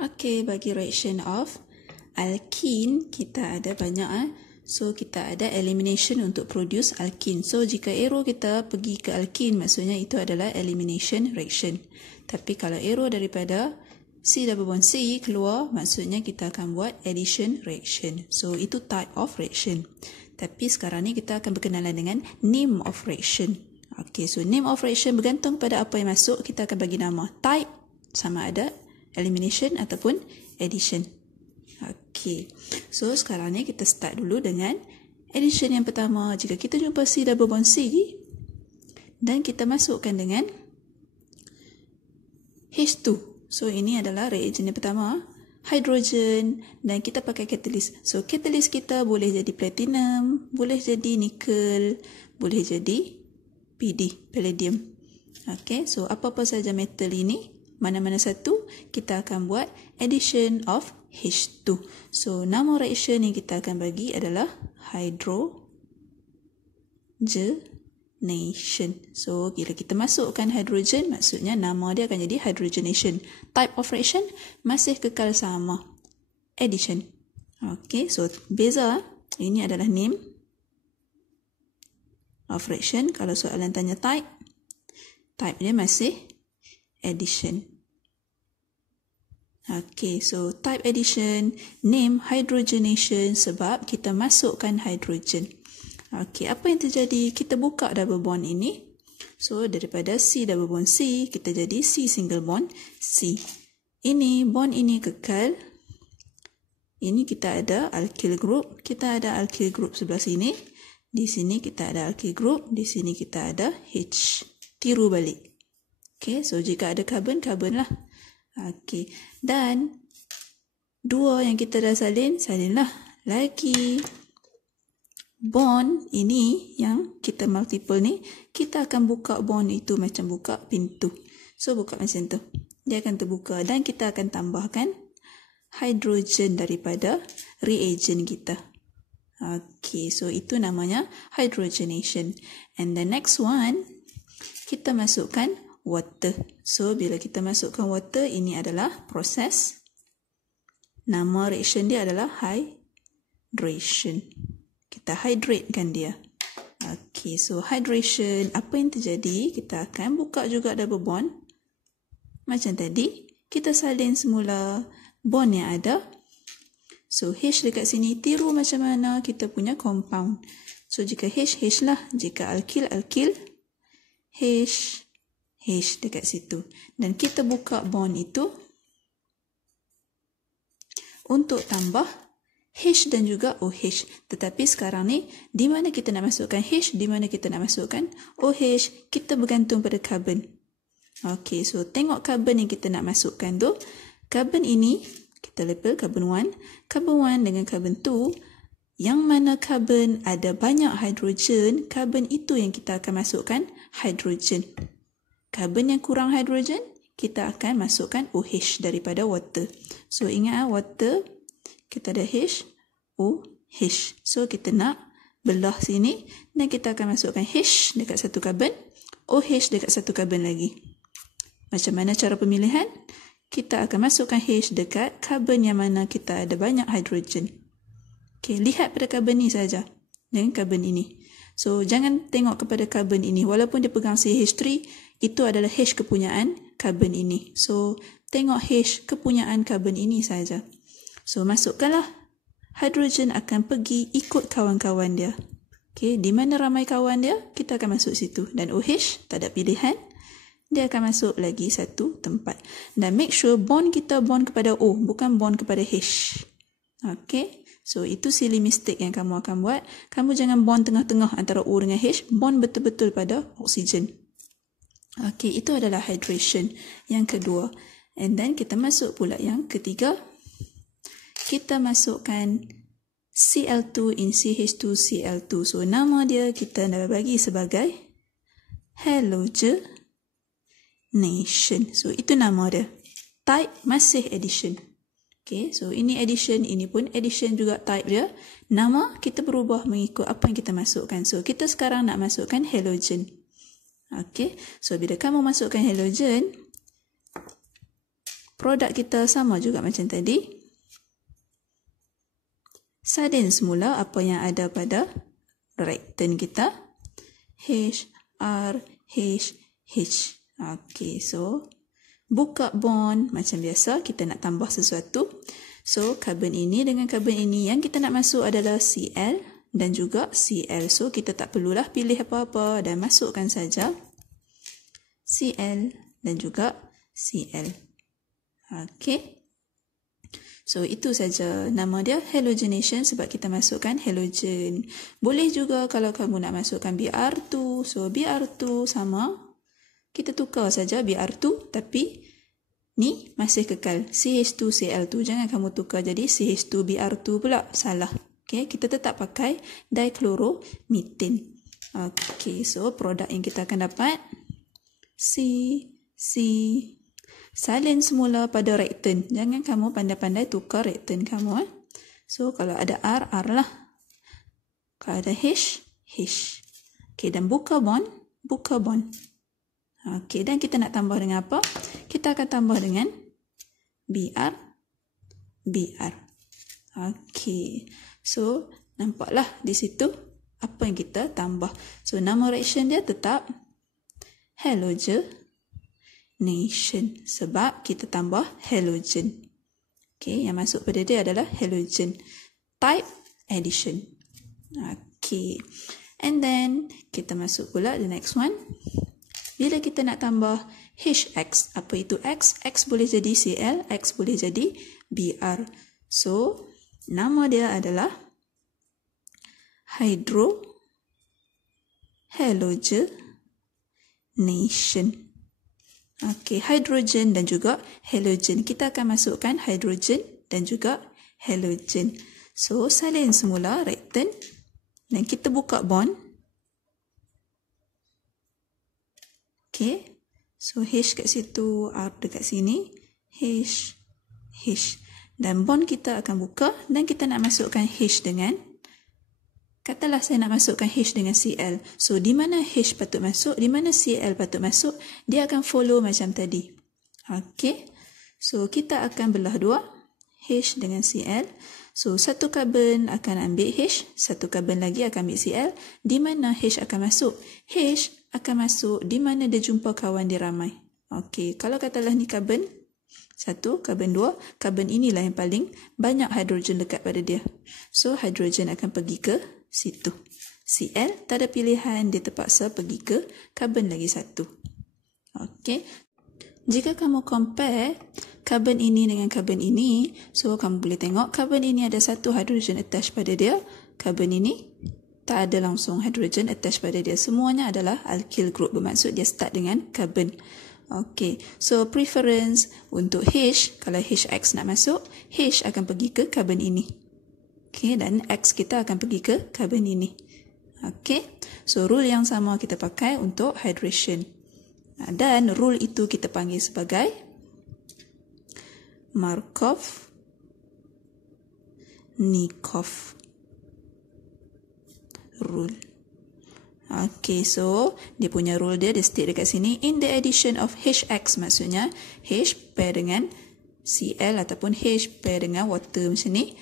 Okey, bagi reaction of alkene, kita ada banyak. So, kita ada elimination untuk produce alkene. So, jika arrow kita pergi ke alkene, maksudnya itu adalah elimination reaction. Tapi kalau arrow daripada C double bond C keluar, maksudnya kita akan buat addition reaction. So, itu type of reaction. Tapi sekarang ni kita akan berkenalan dengan name of reaction. Okey, so name of reaction bergantung pada apa yang masuk, kita akan bagi nama. Type sama ada elimination ataupun addition. Okey, so sekarang ni kita start dulu dengan addition yang pertama. Jika kita jumpa C double bond C dan kita masukkan dengan H2. So ini adalah reagen yang pertama, hydrogen, dan kita pakai catalyst. So catalyst kita boleh jadi platinum, boleh jadi nickel, boleh jadi PD, palladium. Okey, so apa-apa saja metal ini, mana-mana satu, kita akan buat addition of H2. So, nama reaction yang kita akan bagi adalah hydrogenation. So, bila kita masukkan hydrogen, maksudnya nama dia akan jadi hydrogenation. Type of reaction masih kekal sama, addition. Okey, so beza, ini adalah name of reaction. Kalau soalan tanya type dia masih addition. Okey, so type addition, name hydrogenation sebab kita masukkan hydrogen. Okey, apa yang terjadi? Kita buka double bond ini. So, daripada C double bond C, kita jadi C single bond C. Ini, bond ini kekal. Ini kita ada alkyl group. Kita ada alkyl group sebelah sini. Di sini kita ada alkyl group. Di sini kita ada H. Tiru balik. Okey, so jika ada carbon, carbon lah. Okey, dan dua yang kita dah salinlah. Lagi bond ini yang kita multiple ni, kita akan buka bond itu macam buka pintu. So, buka macam tu. Dia akan terbuka dan kita akan tambahkan hydrogen daripada reagen kita. Okey, so itu namanya hydrogenation. And the next one, kita masukkan water. So, bila kita masukkan water, ini adalah proses. Nama reaction dia adalah hydration. Kita hydratekan dia. Okey, so hydration, apa yang terjadi? Kita akan buka juga double bond. Macam tadi, kita salin semula bond yang ada. So, H dekat sini, tiru macam mana kita punya compound. So, jika H, H lah. Jika alkyl, alkyl, H, H dekat situ. Dan kita buka bond itu untuk tambah H dan juga OH. Tetapi sekarang ni, di mana kita nak masukkan H, di mana kita nak masukkan OH, kita bergantung pada carbon. Okey, so tengok carbon yang kita nak masukkan tu. Carbon ini, kita label carbon 1. Carbon 1 dengan carbon 2. Yang mana carbon ada banyak hidrogen, carbon itu yang kita akan masukkan hidrogen. Carbon yang kurang hidrogen, kita akan masukkan OH daripada water. So, ingat water, kita ada H, O, H. So, kita nak belah sini dan kita akan masukkan H dekat satu carbon, OH dekat satu carbon lagi. Macam mana cara pemilihan? Kita akan masukkan H dekat carbon yang mana kita ada banyak hidrogen. Okey, lihat pada carbon ni saja dengan carbon ini. So, jangan tengok kepada carbon ini. Walaupun dia pegang CH3, itu adalah H kepunyaan carbon ini. So, tengok H kepunyaan carbon ini saja. So, masukkanlah. Hidrogen akan pergi ikut kawan-kawan dia. Okey, di mana ramai kawan dia, kita akan masuk situ. Dan OH, tak ada pilihan. Dia akan masuk lagi satu tempat. Dan make sure bond kita bond kepada O, bukan bond kepada H. Okey, so itu silly mistake yang kamu akan buat. Kamu jangan bond tengah-tengah antara O dengan H. Bond betul-betul pada oksigen. Okey, itu adalah hydration yang kedua. And then kita masuk pula yang ketiga. Kita masukkan Cl2 in CH2Cl2. So, nama dia kita dah bagi sebagai halogenation. So, itu nama dia. Type masih addition. Okay, so ini addition, ini pun addition juga type dia. Nama kita berubah mengikut apa yang kita masukkan. So, kita sekarang nak masukkan halogen. Okay, so bila kamu masukkan halogen, produk kita sama juga macam tadi. Salin semula apa yang ada pada reaktan kita. H, R, H, H. Okey, so buka bond macam biasa, kita nak tambah sesuatu. So, karbon ini dengan karbon ini yang kita nak masuk adalah Cl dan juga Cl. So, kita tak perlulah pilih apa-apa dan masukkan saja Cl dan juga Cl. Okey. So, itu saja nama dia halogenation sebab kita masukkan halogen. Boleh juga kalau kamu nak masukkan Br2. So, Br2 sama. Kita tukar saja Br2 tapi ni masih kekal CH2Cl2. Jangan kamu tukar jadi CH2Br2 pula. Salah. Okay, kita tetap pakai dichloromethane. Okay, so produk yang kita akan dapat C. Salin semula pada reaktan. Jangan kamu pandai-pandai tukar reaktan kamu. So, kalau ada R, R lah. Kalau ada H, H. Okay, dan buka bond. Okey, dan kita nak tambah dengan apa? Kita akan tambah dengan Br. Okey. So, nampaklah di situ apa yang kita tambah. So, nama reaction dia tetap halogenation sebab kita tambah halogen. Okey, yang masuk pada dia adalah halogen. Type addition. Okey. And then, kita masuk pula the next one. Bila kita nak tambah HX, apa itu X? X boleh jadi Cl, X boleh jadi Br. So, nama dia adalah hydrohalogenation. Okey, hidrogen dan juga halogen. Kita akan masukkan hidrogen dan juga halogen. So, salin semula reaktan dan kita buka bond. Okay, so H kat situ, R dekat sini, H. Dan bond kita akan buka dan kita nak masukkan H dengan, katalah saya nak masukkan H dengan Cl. So, di mana H patut masuk, di mana Cl patut masuk, dia akan follow macam tadi. Okay, so kita akan belah dua, H dengan Cl. So, satu karbon akan ambil H, satu karbon lagi akan ambil Cl. Di mana H akan masuk? H akan masuk di mana dia jumpa kawan dia ramai. Okey, kalau katalah ni karbon 1, karbon 2, karbon inilah yang paling banyak hidrogen dekat pada dia. So, hidrogen akan pergi ke situ. Cl tak ada pilihan, dia terpaksa pergi ke karbon lagi satu. Okey. Jika kamu compare karbon ini dengan karbon ini, so kamu boleh tengok karbon ini ada satu hidrogen attached pada dia, karbon ini tak ada langsung hidrogen attached pada dia. Semuanya adalah alkyl group, bermaksud dia start dengan karbon. Okey, so preference untuk H, kalau HX nak masuk, H akan pergi ke karbon ini. Okey, dan X kita akan pergi ke karbon ini. Okey, so rule yang sama kita pakai untuk hydration. Dan rule itu kita panggil sebagai Markov-Nikov rule. Okay, so dia punya rule dia state dekat sini, in the addition of HX, maksudnya H pair dengan Cl ataupun H pair dengan water macam ni.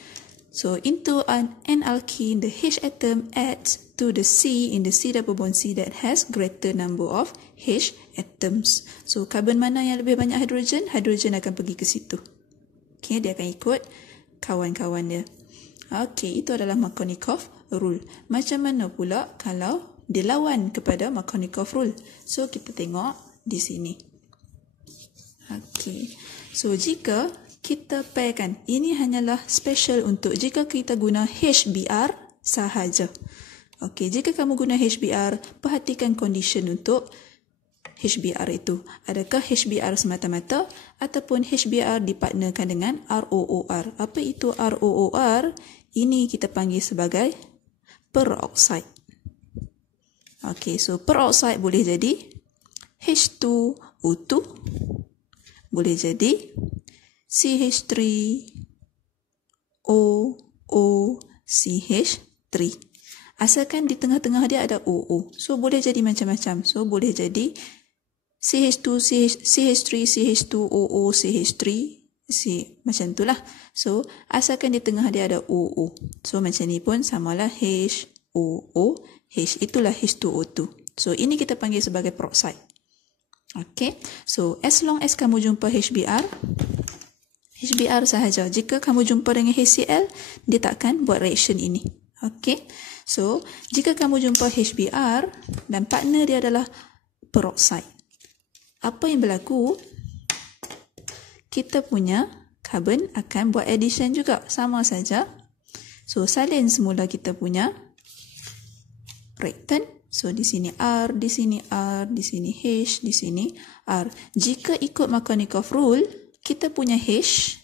So, into an alkene, the H atom adds to the C in the C double bond C that has greater number of H atoms. So, karbon mana yang lebih banyak hidrogen? Hidrogen akan pergi ke situ. Okay, dia akan ikut kawan-kawan dia. Okay, itu adalah Markovnikov rule. Macam mana pula kalau dilawan kepada Markovnikov rule? So, kita tengok di sini. Okay, so jika kita pairkan, ini hanyalah special untuk jika kita guna HBr sahaja. Okey, jika kamu guna HBr, perhatikan condition untuk HBr itu. Adakah HBr semata-mata ataupun HBr dipartnerkan dengan ROOR. Apa itu ROOR? Ini kita panggil sebagai peroksida. Okey, so peroksida boleh jadi H2O2, boleh jadi CH3OOCH3. Asalkan di tengah-tengah dia ada OO. So, boleh jadi macam-macam. So, boleh jadi CH2, CH3, CH2, OO, CH3, macam tu lah. So, asalkan di tengah dia ada OO. So, macam ni pun samalah H, OO, H. Itulah H2O2. So, ini kita panggil sebagai peroksida. Okay. So, as long as kamu jumpa HBr sahaja. Jika kamu jumpa dengan HCl, dia takkan buat reaction ini. Okay. So, jika kamu jumpa HBr dan partner dia adalah peroksida, apa yang berlaku? Kita punya karbon akan buat addition juga. Sama saja. So, salin semula kita punya reaktan. So, di sini R, di sini R, di sini H, di sini R. Jika ikut Markovnikov rule, kita punya H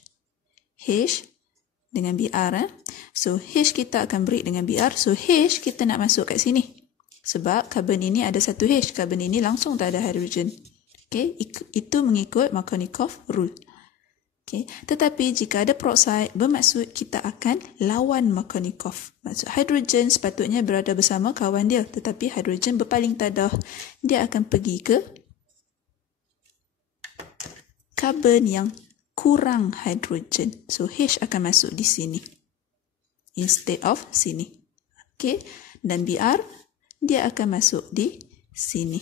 dengan Br. So, H kita akan break dengan Br. So, H kita nak masuk kat sini. Sebab karbon ini ada satu H. Karbon ini langsung tak ada hidrogen. Okay, itu mengikut Markovnikov rule. Okay, tetapi jika ada peroksida, bermaksud kita akan lawan Markovnikov. Maksud hidrogen sepatutnya berada bersama kawan dia, tetapi hidrogen berpaling tadah. Dia akan pergi ke karbon yang kurang hidrogen. So, H akan masuk di sini instead of sini. Okay, dan Br dia akan masuk di sini.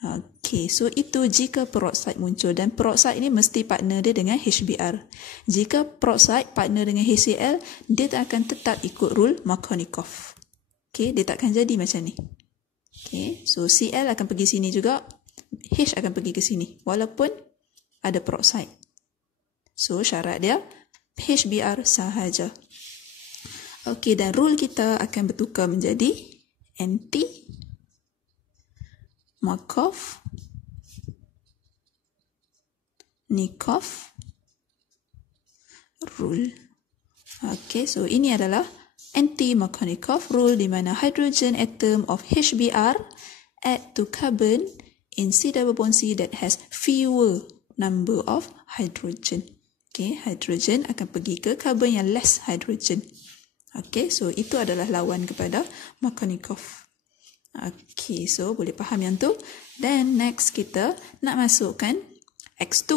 Okey, so itu jika peroksida muncul, dan peroksida ini mesti partner dia dengan HBr. Jika peroksida partner dengan HCl, dia akan tetap ikut rule Markovnikov. Okey, dia takkan jadi macam ni. Okey, so Cl akan pergi sini juga, H akan pergi ke sini walaupun ada peroksida. So syarat dia HBr sahaja. Okey, dan rule kita akan bertukar menjadi anti Markovnikov rule. Okay, so ini adalah anti-Markovnikov rule di mana hydrogen atom of HBr add to carbon in C double bond C that has fewer number of hydrogen. Okay, hydrogen akan pergi ke carbon yang less hydrogen. Okay, so itu adalah lawan kepada Markovnikov. Okay, so boleh faham yang tu. Then next kita nak masukkan X2,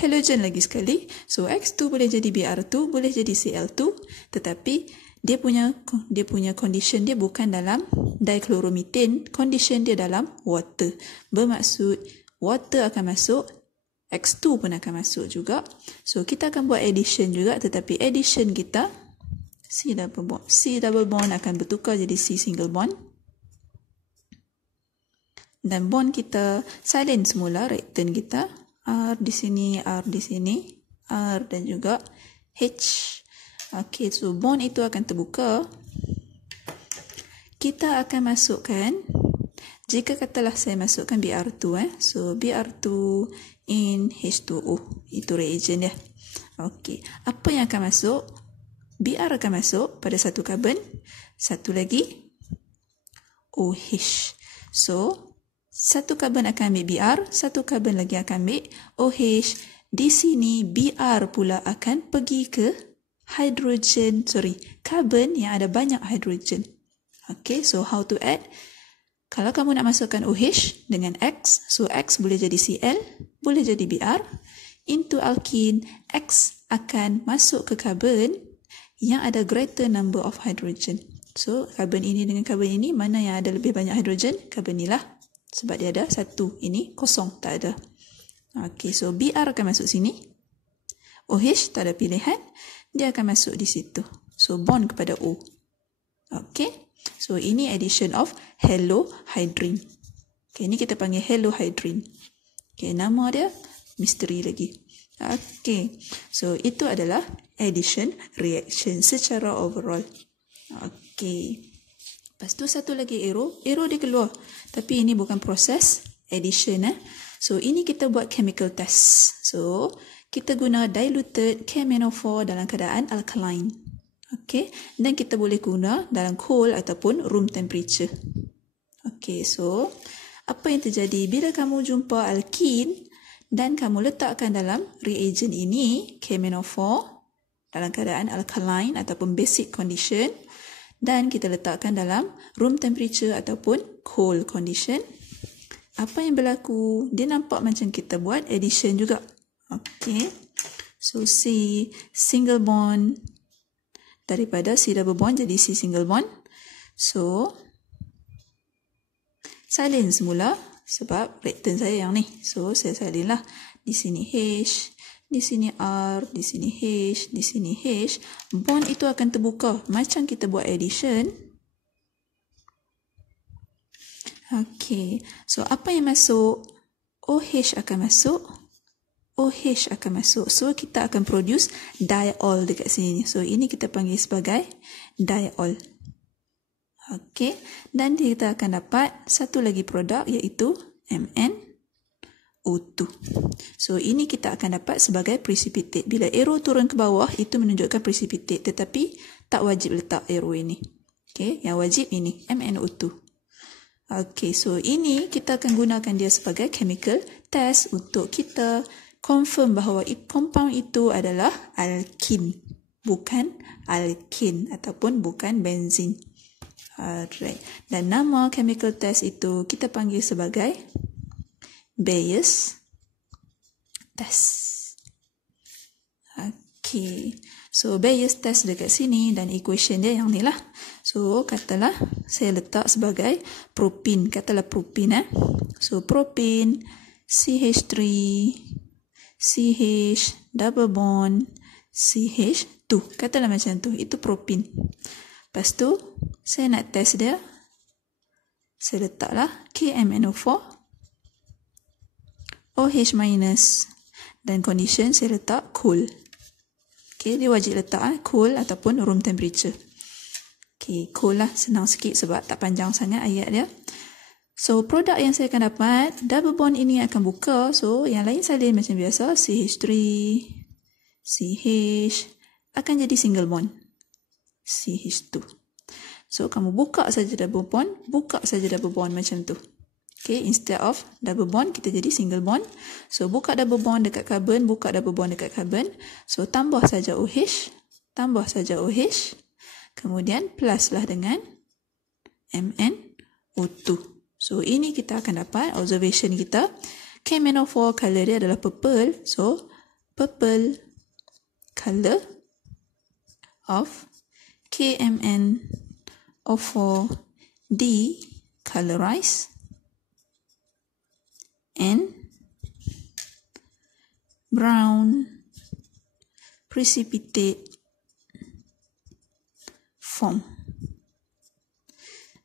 halogen lagi sekali. So X2 boleh jadi Br2, boleh jadi Cl2, tetapi dia punya condition dia bukan dalam dichloromethane, condition dia dalam water. Bermaksud water akan masuk, X2 pun akan masuk juga. So kita akan buat addition juga, tetapi addition kita C double bond akan bertukar jadi C single bond. Dan bond kita silent semula, reaktan kita R di sini, R di sini, R dan juga H. Okey, so bond itu akan terbuka. Kita akan masukkan, jika katalah saya masukkan Br2, so Br2 in H2O, itu reagent dia. Okey, apa yang akan masuk? Br akan masuk pada satu karbon, satu lagi OH. So satu karbon akan ambil Br, satu karbon lagi akan ambil OH. Di sini Br pula akan pergi ke karbon yang ada banyak hidrogen. Okay, so how to add? Kalau kamu nak masukkan OH dengan X, so X boleh jadi Cl, boleh jadi Br. Into alkene, X akan masuk ke karbon yang ada greater number of hydrogen. So karbon ini dengan karbon ini, mana yang ada lebih banyak hidrogen? Karbon inilah. Sebab dia ada satu, ini kosong, tak ada. Okey, so Br akan masuk sini. OH tak ada pilihan, dia akan masuk di situ. So bond kepada O. Okey, so ini addition of halohydrin. Okey, ini kita panggil halohydrin. Okey, nama dia misteri lagi. Okey, so itu adalah addition reaction secara overall. Okey. Lepas tu satu lagi arrow dia keluar. Tapi ini bukan proses addition. So ini kita buat chemical test. So kita guna diluted KMnO4 dalam keadaan alkaline. Okay. Dan kita boleh guna dalam cold ataupun room temperature. Okay, so apa yang terjadi bila kamu jumpa alkene dan kamu letakkan dalam reagent ini KMnO4 dalam keadaan alkaline ataupun basic condition, dan kita letakkan dalam room temperature ataupun cold condition. apa yang berlaku? Dia nampak macam kita buat addition juga. Okay. So, C single bond. Daripada C double bond jadi C single bond. So, salin semula sebab reaktan saya yang ni. So, saya salin lah. Di sini H, di sini R, di sini H, di sini H. Bond itu akan terbuka. Macam kita buat addition. Okay. So, apa yang masuk? OH akan masuk. OH akan masuk. So, kita akan produce diol dekat sini. So, ini kita panggil sebagai diol. Okay. Dan kita akan dapat satu lagi produk iaitu MnO2. So, ini kita akan dapat sebagai precipitate. Bila arrow turun ke bawah, itu menunjukkan precipitate. Tetapi, tak wajib letak arrow ini. Okay. Yang wajib ini, MnO2. Okay, so ini kita akan gunakan dia sebagai chemical test untuk kita confirm bahawa compound itu adalah alkin, bukan alkane ataupun bukan benzin. Alright. Dan nama chemical test itu kita panggil sebagai Bayes test. Okay. So, Bayes test dekat sini dan equation dia yang ni lah. So, katalah saya letak sebagai propin. Katalah propin. So, propin, CH3, CH, double bond, CH2. Katalah macam tu. Itu propin. Lepas tu, saya nak test dia. Saya letaklah KMNO4, OH minus. Dan condition saya letak cool. Okay, dia wajib letak cool ataupun room temperature. Okay, cool lah. Senang sikit sebab tak panjang sangat ayat dia. So, produk yang saya akan dapat, double bond ini akan buka. So, yang lain salin macam biasa. CH3, CH, akan jadi single bond. CH2. So, kamu buka saja double bond, buka saja double bond macam tu. Okay, instead of double bond, kita jadi single bond. So, buka double bond dekat carbon, buka double bond dekat carbon. So, tambah saja OH, tambah saja OH. Kemudian, plus lah dengan MnO2. So, ini kita akan dapat observation kita. KMNO4 color dia adalah purple. So, purple color of KMNO4 decolorized and brown precipitate form.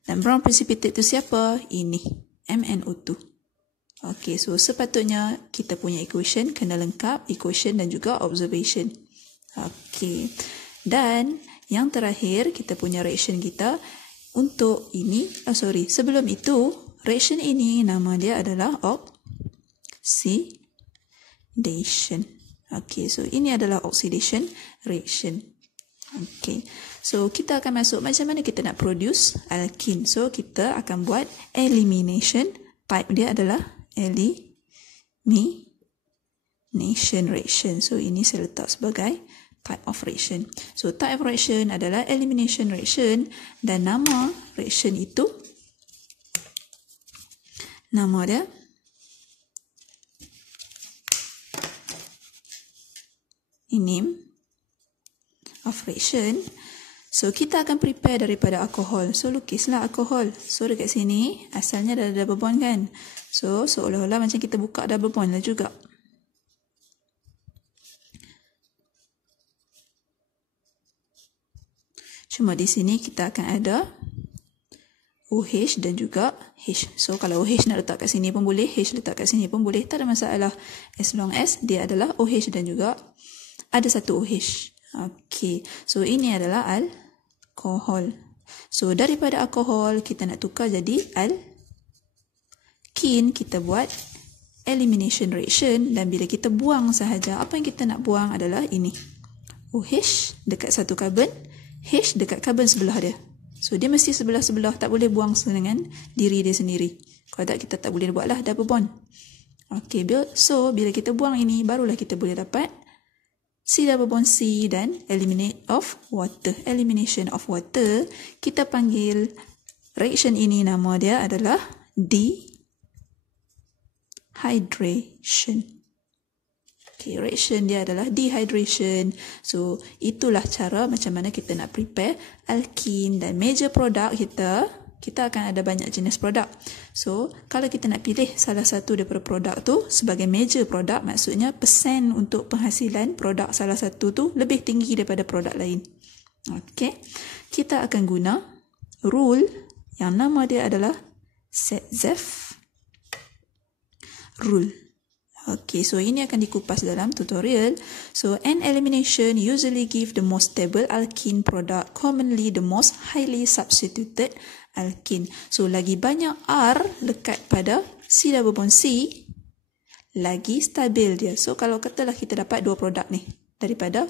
Dan brown precipitate itu siapa? Ini, MnO2. Okay, so sepatutnya kita punya equation kena lengkap, equation dan juga observation. Okay, dan yang terakhir kita punya reaction kita untuk ini, sebelum itu, reaction ini nama dia adalah oxidation. Okay, so ini adalah oxidation reaction. Okay, so kita akan masuk macam mana kita nak produce alkene. So, kita akan buat elimination. Type dia adalah elimination reaction. So, ini saya letak sebagai type of reaction. So, type of reaction adalah elimination reaction dan nama reaction itu, nama dia name of reaction. So, kita akan prepare daripada alkohol. So, lukislah alkohol. So, dekat sini, asalnya ada double bond kan? So, seolah-olah macam kita buka double bond lah juga. Cuma di sini kita akan ada OH dan juga H. So, kalau OH nak letak kat sini pun boleh, H letak kat sini pun boleh. Tak ada masalah. As long as dia adalah OH dan juga ada satu OH. Okay. So, ini adalah alkohol. So, daripada alkohol, kita nak tukar jadi alkene. Kita buat elimination reaction. Dan bila kita buang sahaja, apa yang kita nak buang adalah ini. OH dekat satu karbon, H dekat karbon sebelah dia. So, dia mesti sebelah-sebelah. Tak boleh buang dengan diri dia sendiri. Kalau tak, kita tak boleh buatlah double bond. Okay. So, bila kita buang ini, barulah kita boleh dapat C double bond C dan eliminate of water. Elimination of water, kita panggil reaction ini nama dia adalah hydration. Okay, reaction dia adalah dehydration. So, itulah cara macam mana kita nak prepare alkene. Dan major produk kita akan ada banyak jenis produk. So, kalau kita nak pilih salah satu daripada produk tu sebagai major produk, maksudnya persen untuk penghasilan produk salah satu tu lebih tinggi daripada produk lain. Okay, kita akan guna rule yang nama dia adalah Set-Zeth rule. Okay, so ini akan dikupas dalam tutorial. So, an elimination usually give the most stable alkene product, commonly the most highly substituted alkene. So, lagi banyak R lekat pada C double bond C, lagi stabil dia. So, kalau katalah kita dapat dua produk ni daripada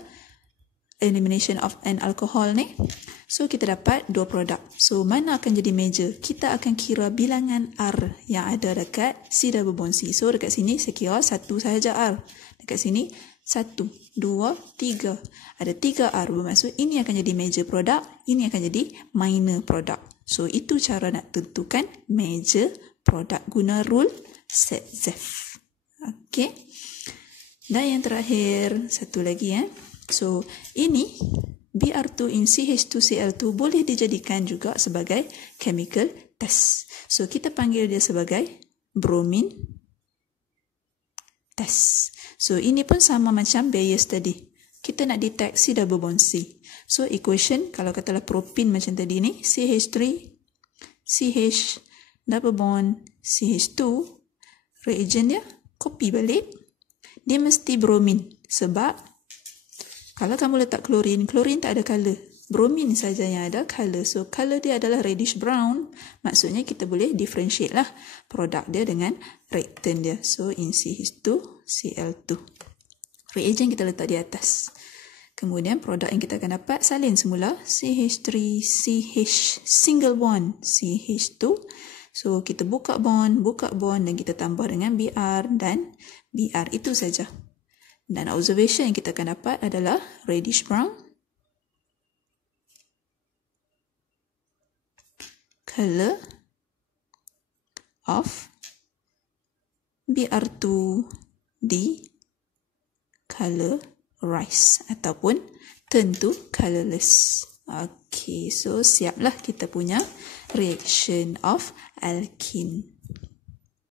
elimination of an alcohol ni, so kita dapat dua produk. So, mana akan jadi major? Kita akan kira bilangan R yang ada dekat C double bond C. So, dekat sini saya kira satu sahaja R. Dekat sini 1, 2, 3. Ada 3 R, bermaksud ini akan jadi major produk, ini akan jadi minor produk. So, itu cara nak tentukan major produk guna rule Set-Zeth. Okay. Dan yang terakhir, satu lagi So, ini Br2 in CH2Cl2 boleh dijadikan juga sebagai chemical test. So, kita panggil dia sebagai bromine test. So, ini pun sama macam Bayes tadi. Kita nak detect C double bond C. So, equation, kalau katalah propin macam tadi ni, CH3, CH double bond CH2, reagent dia, copy balik, dia mesti bromine. Sebab, kalau kamu letak klorin, klorin tak ada color. Bromin saja yang ada color. So, color dia adalah reddish brown. Maksudnya kita boleh differentiate lah produk dia dengan reactant dia. So, in CH2Cl2. Reagent kita letak di atas. Kemudian, produk yang kita akan dapat salin semula. CH3, CH, single bond, CH2. So, kita buka bond dan kita tambah dengan Br dan Br. Itu saja. Dan observation yang kita akan dapat adalah reddish brown, color of Br2 di color rice ataupun turn to colorless. Okay, so siaplah kita punya reaction of alkene.